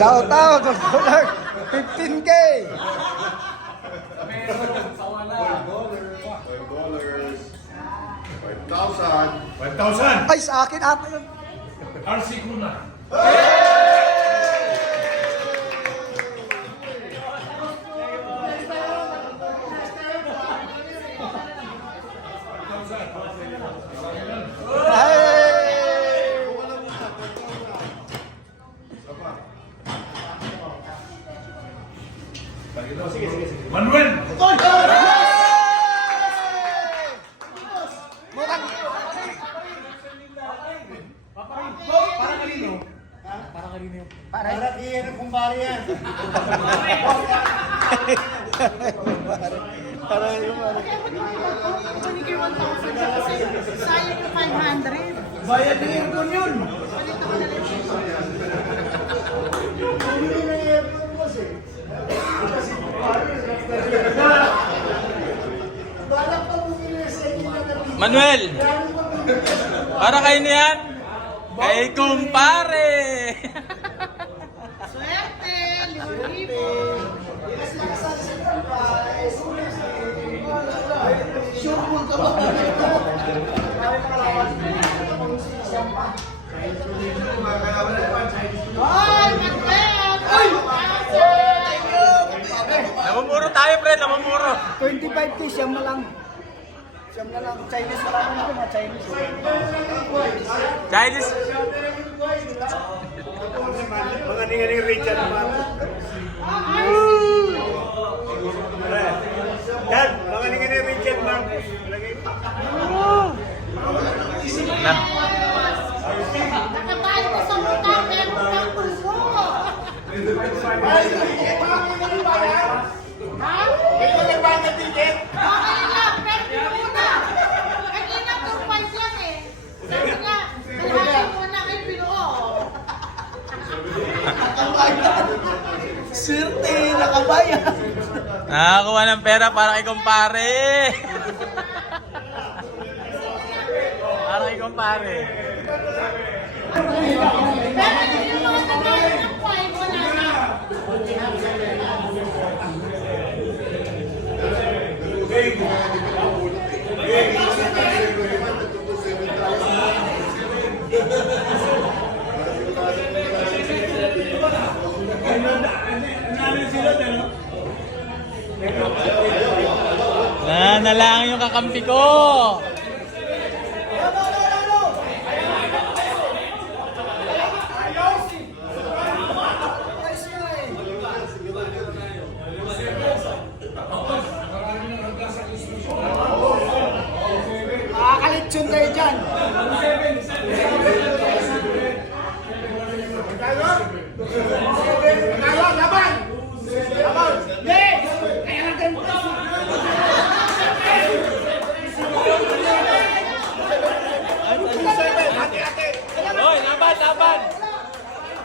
Shout out, $1. 15K. $5,000. Ay, sa akin ata yun. RC Kuna. Ay! Manuel. Mukhang Para kaya na kumpare yan. Binigay 1,000 kasi sayang yung 500. Bayad ng aircon yun. Palito ko na lang siya. Hindi na aircon boss eh. Kasi kumpare. Balak pa bumili sa inyo na natin. Manuel, para kayo na yan? Kay kumpare! Swerte! 5,000! Sure mo ka ba? Hoy! Manuel! Ay! Namumuro tayo, pre, namumuro. 25K, siyam na lang. Siyam na lang. Chinese na lang ito, mga Chinese. Chinese. Mga ninganing Richard naman. Yan, mga ninganing Richard naman. Na. Nakatayo ko sa utang, meron kang puso! Ha? Ikaw nagbayad ng ticket? Okay lang, pero pinuna! Kanina 2.5 lang eh. Sabi nga, malaki muna kayo pinuo. Swerte, nakabayan. Nakakuha ng pera para kay kumpare. Para kay kumpare. Pero yung mga nagbayad ng 5, wala na. Na lang yung kakampi ko. Makakalitsyon tayo dyan. Hoy, laban, laban.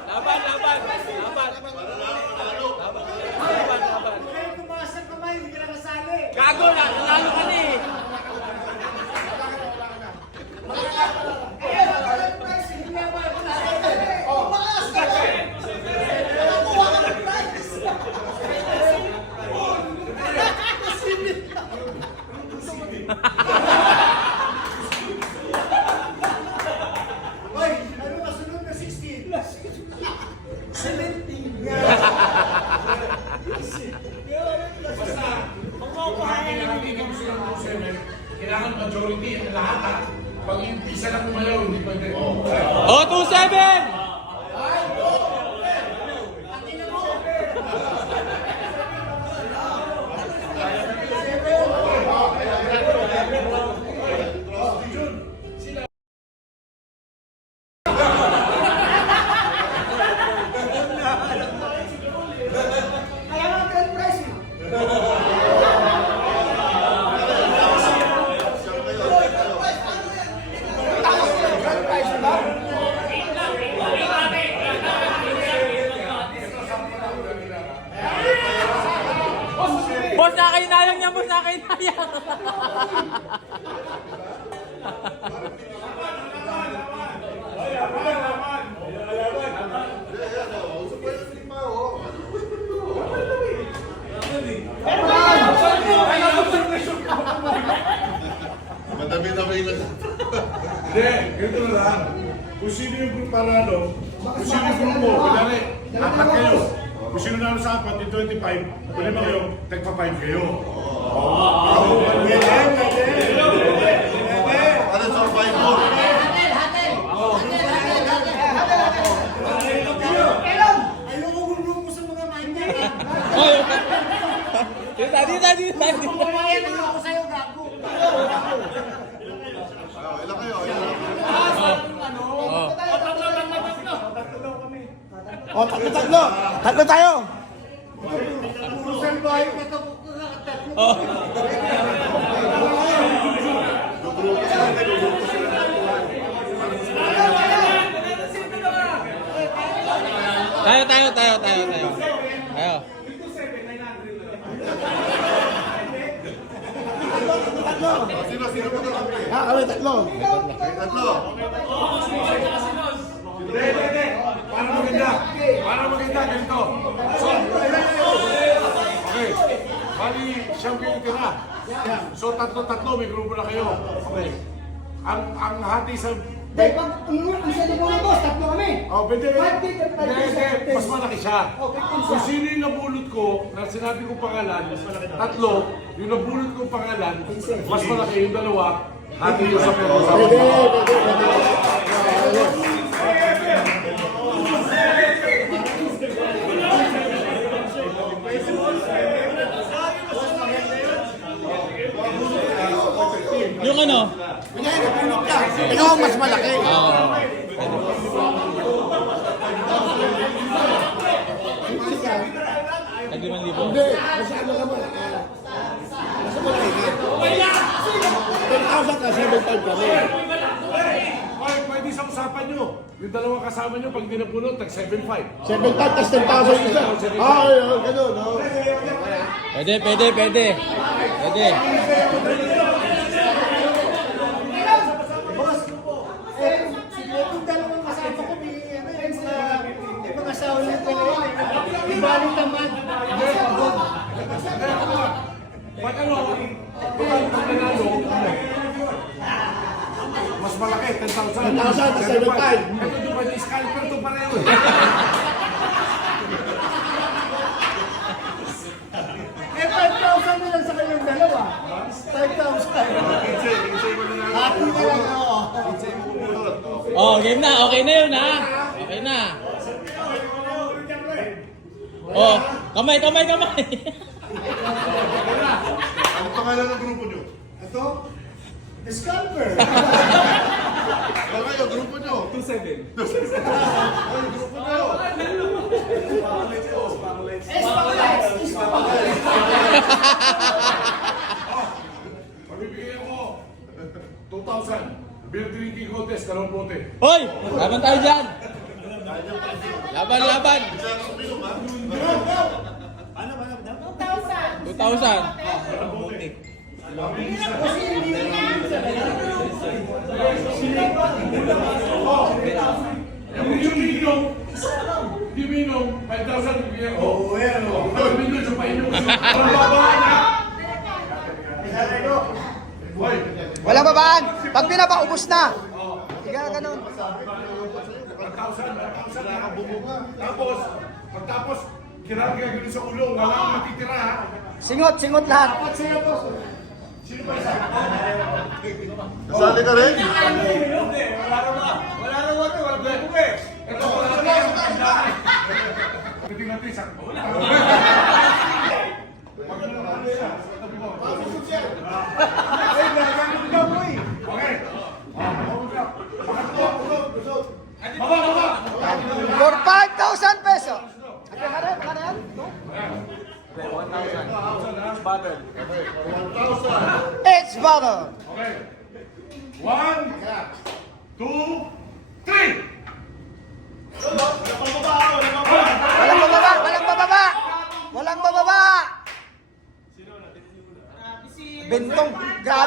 Laban, laban. Laban. Laban. Tumaas ng kamay, hindi ka nakasali. Gago, lalo ka ni. Hoy, ano kasunod na 16? 17. Kailangan majority ang lahat ha. Pag yung isa lang umayaw, hindi pwede. Oh, 2-7! Kaya nga grand prize eh. Boss, nakainayang niya, boss, nakainayang. Hindi, ganito na lang. Kung sino yung group para ano, kung sino yung group mo, kunyari, apat kayo. Kung sino na sa apat, yung 25, kung lima kayo, tagpa-5 kayo. Ano sa 5 mo? Oy! Dito. Ilan kayo? Tatlo tayo. Oh. Tayo. Tayo. Sino po ito? Kami tatlo. Tatlo. Hindi. Para maganda, ganito. So, okay. Bali, siyang pinitira. So, tatlo, may grupo na kayo. Okay. Ang hati sa... Dahil pag ang sali mo na boss, tatlo kami. Oh, pwede. Hindi. Mas malaki siya. Kung sino yung nabulot ko, na sinabi ko pangalan, tatlo, yung nabulot ko pangalan, mas malaki yung dalawa, hati yung sa pero sa Yung ano? Ikaw ang mas malaki. Oo. Tag-5,000. Hindi, kasi ano naman. Mas malaki ka. 10,000 kasi 7,500 kami. Ay, pwede sa usapan nyo. Yung dalawa kasama nyo, pag di napulot, tag 7.5. 7,500 tas 10,000 isa. Ay, ganun. Pwede. Boss, yung dalawang kasama ko, may mga asawa niya talaga. Ibalik naman. Pag ano, pag nanalo, mas malaki, 10,000. 10,000 tas 7,500. Ito di pwede scalper to pareho. Eh, 5,000 na lang sa kanyang dalawa. 5,000. Happy na lang ako. Oh, game na. Okay na yun, ha? Okay na. Oh, kamay. Ano pangalan ng grupo nyo? Ito, the scalper. Ano kayo, grupo nyo? 2-7. Ano grupo nyo? Pabibigyan ko 2,000. Beer drinking contest, dalawang bote. Hoy! Laban tayo dyan! Laban! 2,000. Yung minong, 5,000 bibigyan ko. Oo, yan o. Yung minong, sa painong. Ang babaan ha? Hoy, Walang babaan. Pag pinapaubos na. Higa ganun. 1,000 nakabubunga. Pagtapos, kirarga gano'n sa ulo, wala akong matitira ha. Singot lahat. Kasali ka rin? Pwede natin isa. Okay. For 5,000 peso. Ano yan? It's battle. Okay. 1, 2, 3! Walang bababa. Bentong, grabe.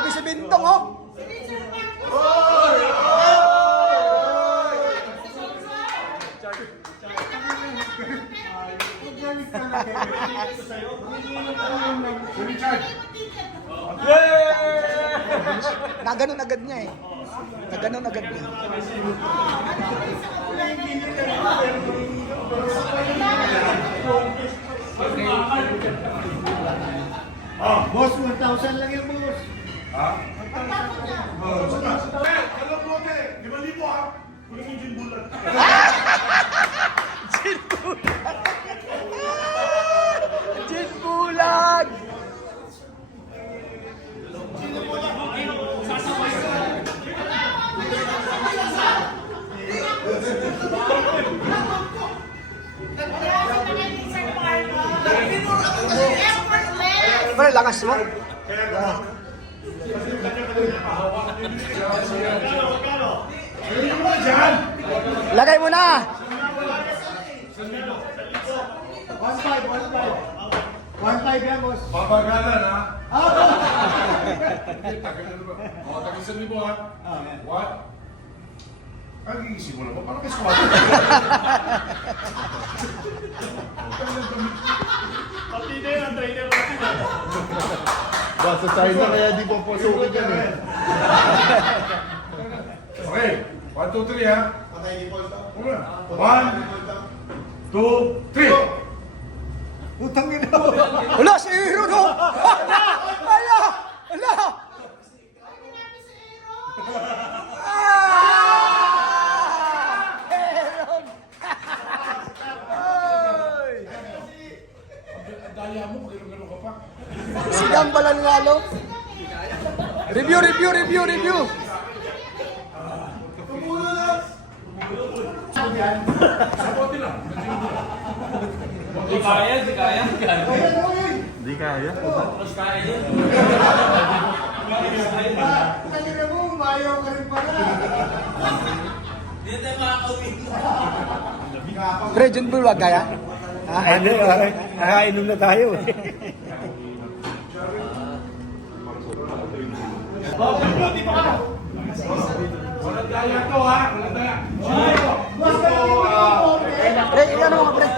ganun agad niya eh. Na ganun agad niya. Boss, 1,000 lang yung boss. Ha? Alam mo, 5,000 ha? Kunin mo yung gin bulat. Gin bulag! Effortless! Pre, lakas mo. Lagay mo na! 1,500 yan, boss. Papagalan ha? Tagal 1,000 ha? What? Ang iisip mo naman, parang kay squad. Pati na yan, trainer natin. Basta tayo na kaya di po pasukin yan eh. Okay, 1, 2, 3 ha? Una. 1, 2, 3. Utang ina. Wala, si Hero no! Ala! Ala! Aaron! Ay! Ang daya mo, magano-gano ka pa. Sigang Balanlalo. Review, review, review, review. Sabote lang. Di kaya, di kaya. Di kaya. Mas kaya yun. Kanina mo, umayaw ka rin pala. Hindi na tayo makakawin. Pre, Gin bulag kaya? Hindi, nakainom na tayo eh. Walang daya to ha? Walang daya. Pre, ilan mo pre?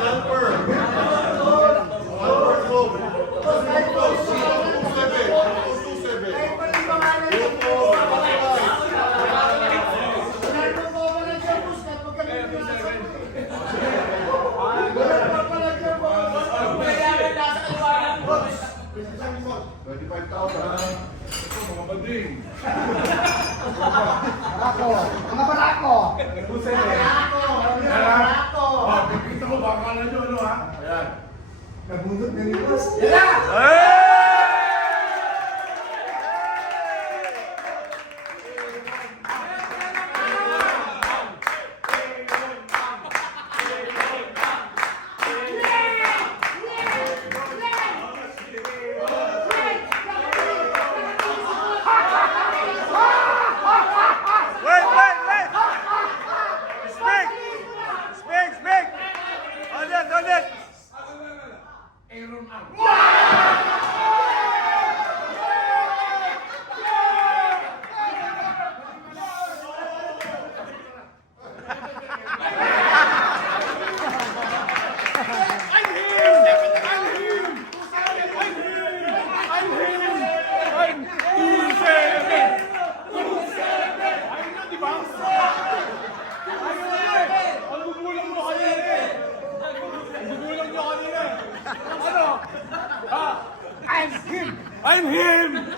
Mga bading. Mga barako. Pipita ko, baka na nyo, ano ha? Ayan. Nabunod na rin, boss. Aaron out. I'm him!